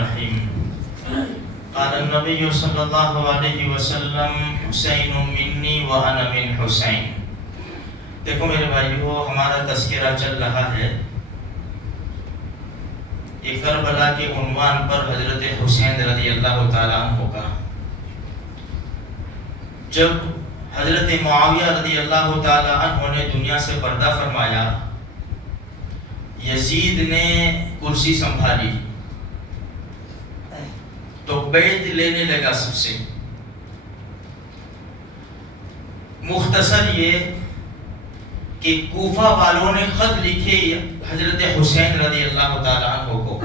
الرحیم قال النبی صلی اللہ علیہ وسلم حسین منی وانا من حسین۔ دیکھو میرے بھائیو، ہمارا تذکرہ چل رہا ہے یہ کربلا کے عنوان پر حضرت حسین رضی اللہ تعالیٰ عنہ کا۔ جب حضرت معاویہ رضی اللہ تعالیٰ عنہ نے دنیا سے پردہ فرمایا، یزید نے کرسی سنبھالی تو بیعت لینے لگا سب سے۔ مختصر یہ کہ کوفہ والوں نے خط لکھے حضرت حسین رضی اللہ تعالیٰ عنہ کو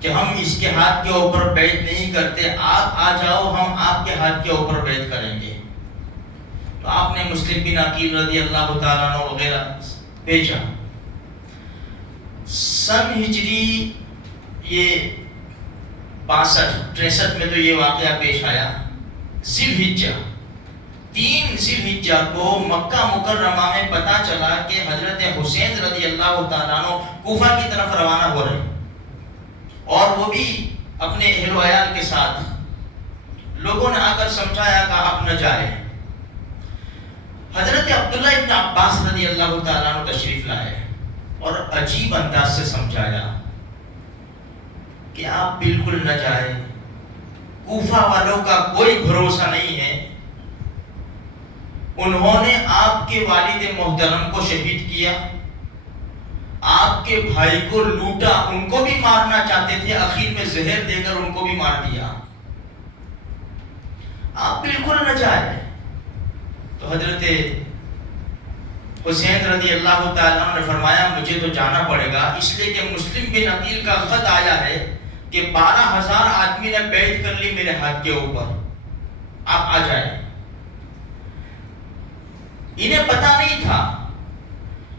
کہ ہم اس کے ہاتھ کے اوپر بیعت نہیں کرتے، آپ آ جاؤ، ہم آپ کے ہاتھ کے اوپر بیعت کریں گے۔ تو آپ نے مسلم بن عقیل رضی اللہ تعالیٰ عنہ وغیرہ بھیجا۔ سن ہجری یہ 62-63 میں تو یہ واقعہ پیش آیا۔ ذی الحجہ 3 ذی الحجہ کو مکہ مکرمہ میں پتہ چلا کہ حضرت حسین رضی اللہ تعالیٰ عنہ کوفہ کی طرف روانہ ہو رہے، اور وہ بھی اپنے اہل و عیال کے ساتھ۔ لوگوں نے آ کر سمجھایا کہ آپ نہ جائے۔ حضرت عبداللہ ابن عباس رضی اللہ تعالیٰ عنہ تشریف لائے اور عجیب انداز سے سمجھایا کہ آپ بالکل نہ جائیں، کوفہ والوں کا کوئی بھروسہ نہیں ہے، انہوں نے آپ کے والد محترم کو شہید کیا، آپ کے بھائی کو لوٹا، ان کو بھی مارنا چاہتے تھے، آخر میں زہر دے کر ان کو بھی مار دیا، آپ بالکل نہ جائیں۔ تو حضرت حسین رضی اللہ تعالیٰ عنہ نے فرمایا مجھے تو جانا پڑے گا، اس لیے کہ مسلم بن عقیل کا خط آیا ہے کہ 12,000 آدمی نے بیعت کر لی میرے ہاتھ کے اوپر، آپ آ جائیں۔ انہیں پتا نہیں تھا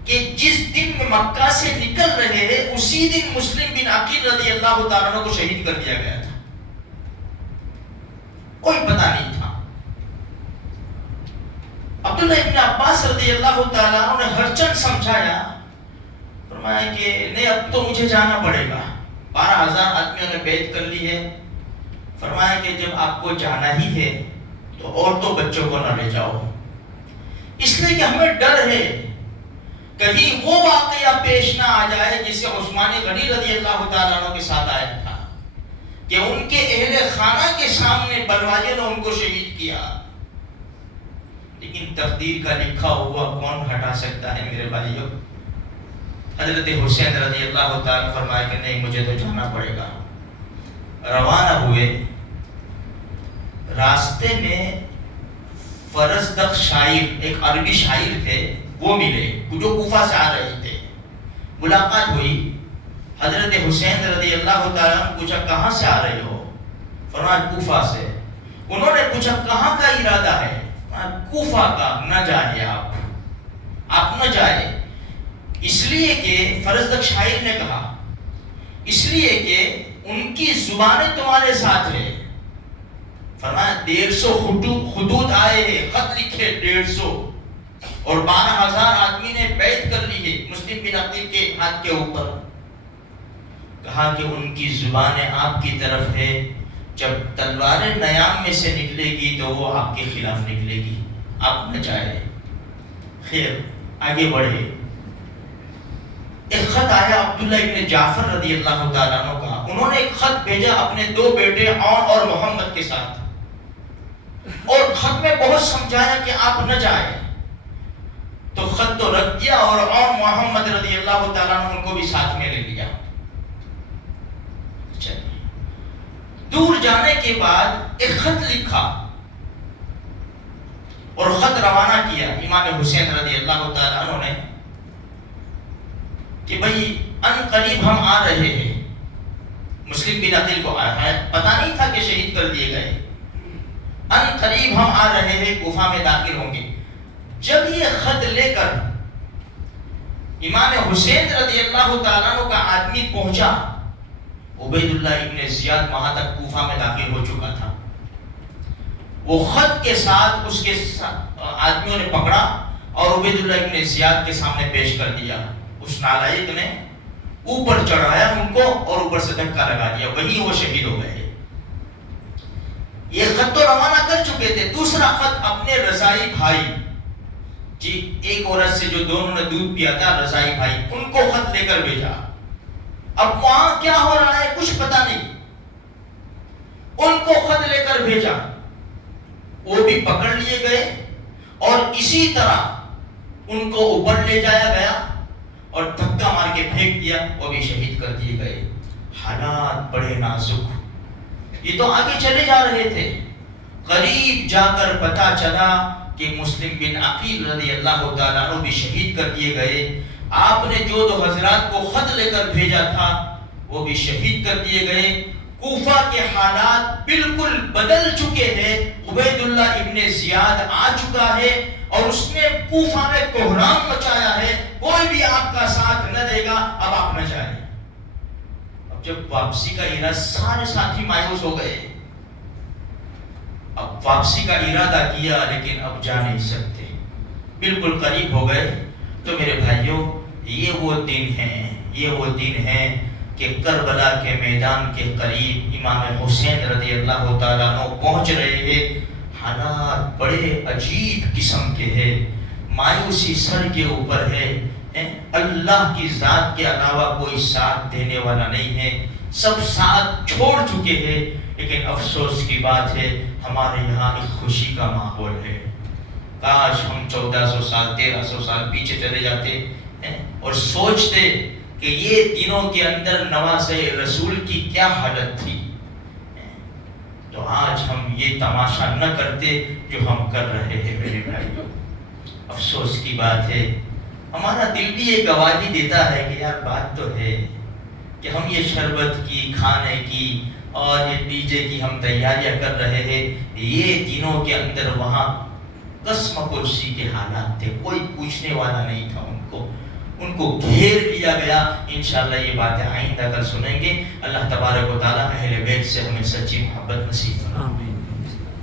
کہ جس دن میں مکہ سے نکل رہے ہیں اسی دن مسلم بن عقیل رضی اللہ تعالیٰ عنہ کو شہید کر دیا گیا تھا، کوئی پتا نہیں تھا۔ عبداللہ ابن عباس رضی اللہ تعالیٰ عنہ نے ہر چند سمجھایا، فرمایا کہ نہیں اب تو مجھے جانا پڑے گا، 12,000 آدمیوں نے بیعت کر لی ہے۔ فرمایا کہ جب آپ کو جانا ہی ہے تو عورتوں بچوں کو نہ لے جاؤ، اس لیے کہ ہمیں ڈر ہے کہیں وہ واقعہ پیش نہ آ جائے جس سے عثمان غنی رضی اللہ تعالیٰ عنہ کے ساتھ آیا تھا کہ ان کے اہل خانہ کے سامنے بلواجے نے ان کو شہید کیا۔ لیکن تقدیر کا لکھا ہوا کون ہٹا سکتا ہے میرے بھائیوں؟ حضرت حسین رضی اللہ تعالیٰ فرمایا کہ نہیں مجھے تو جانا پڑے گا۔ روانہ ہوئے، راستے میں فرزدق شاعر، ایک عربی شاعر تھے، وہ ملے جو کوفہ سے آ رہے تھے۔ ملاقات ہوئی، حضرت حسین رضی اللہ تعالیٰ نے پوچھا کہاں سے آ رہے ہو؟ فرمایا کوفہ سے۔ انہوں نے پوچھا کہاں کا ارادہ ہے؟ کوفہ کا۔ نہ جائے آپ نہ جائے، اس لیے کہ فرزدق شاعر نے کہا اس لیے کہ ان کی زبانیں تمہارے ساتھ ہے۔ فرمایا 150 خطوط آئے ہیں، خط لکھے 150، اور 12,000 آدمی نے بیعت کر لی ہے مسلم بن عقیل کے ہاتھ کے اوپر۔ کہا کہ ان کی زبانیں آپ کی طرف ہے، جب تلوار نیام میں سے نکلے گی تو وہ آپ کے خلاف نکلے گی، آپ نہ چاہے۔ خیر آگے بڑھے، ایک خط آیا عبداللہ ابن جعفر رضی اللہ تعالیٰ عنہ کا۔ انہوں نے ایک خط بھیجا اپنے 2 بیٹے عون اور محمد کے ساتھ، اور خط میں بہت سمجھایا کہ آپ نہ جائیں، تو خط تو رکھ دیا اور عون محمد رضی اللہ تعالیٰ عنہ ان کو بھی ساتھ میں لے لیا۔ دور جانے کے بعد ایک خط لکھا اور خط روانہ کیا امام حسین رضی اللہ تعالیٰ عنہ نے کہ بھئی ان قریب ہم آ رہے ہیں۔ مسلم بن عقیل کو پتا نہیں تھا کہ شہید کر دیے گئے۔ ان قریب ہم آ رہے ہیں، کوفہ میں داخل ہوں گے۔ جب یہ خط لے کر امام حسین رضی اللہ تعالیٰ عنہ کا آدمی پہنچا، عبید اللہ ابن زیاد وہاں تک کوفہ میں داخل ہو چکا تھا۔ وہ خط کے ساتھ اس کے آدمیوں نے پکڑا اور عبید اللہ ابن زیاد کے سامنے پیش کر دیا۔ اس نالائق نے اوپر چڑھایا ان کو اور اوپر سے دھکا لگا دیا، وہیں وہ شہید ہو گئے۔ یہ خط تو روانہ کر چکے تھے، دوسرا خط اپنے رضائی بھائی، جی ایک عورت سے جو دونوں نے دودھ پیا تھا، رضائی بھائی، ان کو خط لے کر بھیجا۔ اب وہاں کیا ہو رہا ہے کچھ پتا نہیں، ان کو خط لے کر بھیجا، وہ بھی پکڑ لیے گئے اور اسی طرح ان کو اوپر لے جایا گیا اور دھکا مار کے پھینک دیا، وہ بھی شہید کر دیے گئے۔ حالات بڑے نازک، یہ تو آگے چلے جا رہے تھے، قریب جا کر پتا چلا کہ مسلم بن عقیل رضی اللہ تعالیٰ عنہ بھی شہید کر دیے گئے۔ آپ نے جو دو حضرات کو خط لے کر بھیجا تھا وہ بھی شہید کر دیے گئے۔ کوفہ کے حالات بالکل بدل چکے ہیں، عبید اللہ ابن زیاد آ چکا ہے اور اس نے کوفہ میں کوہرام مچایا ہے، کوئی بھی آپ کا ساتھ نہ دے گا، اب آپ نہ جائیں۔ اب جب واپسی کا ارادہ، سارے ساتھی مایوس ہو گئے، اب واپسی کا ارادہ کیا لیکن اب جا نہیں سکتے، بالکل قریب ہو گئے۔ تو میرے بھائیوں، یہ وہ دن ہیں کہ کربلا کے میدان کے قریب امام حسین رضی اللہ تعالیٰ عنہ پہنچ رہے ہیں۔ حالات بڑے عجیب قسم کے ہیں، مایوسی سر کے اوپر ہے، اللہ کی ذات کے علاوہ کوئی ساتھ دینے والا نہیں ہے، سب ساتھ چھوڑ چکے ہیں۔ لیکن افسوس کی بات ہے ہمارے یہاں ایک خوشی کا ماحول ہے۔ کاش ہم 1400 سال 1300 سال پیچھے چلے جاتے اور سوچتے کہ یہ دنوں کے اندر نوازِ رسول کی کیا حالت تھی، تو آج ہم یہ تماشا نہ کرتے جو ہم کر رہے ہیں۔ میرے بھائیوں، افسوس کی بات ہے، ہمارا دل بھی یہ گواہی دیتا ہے کہ یار بات تو ہے کہ ہم یہ شربت کی، کھانے کی اور یہ ڈی جے کی ہم تیاریاں کر رہے ہیں، یہ دنوں کے اندر وہاں قسم کرسی کے حالات تھے، کوئی پوچھنے والا نہیں تھا، ان کو گھیر لیا گیا۔ انشاءاللہ یہ باتیں آئندہ کل سنیں گے۔ اللہ تبارک و تعالیٰ اہل بیت سے ہمیں سچی محبت نصیب فرمائے۔ آمین۔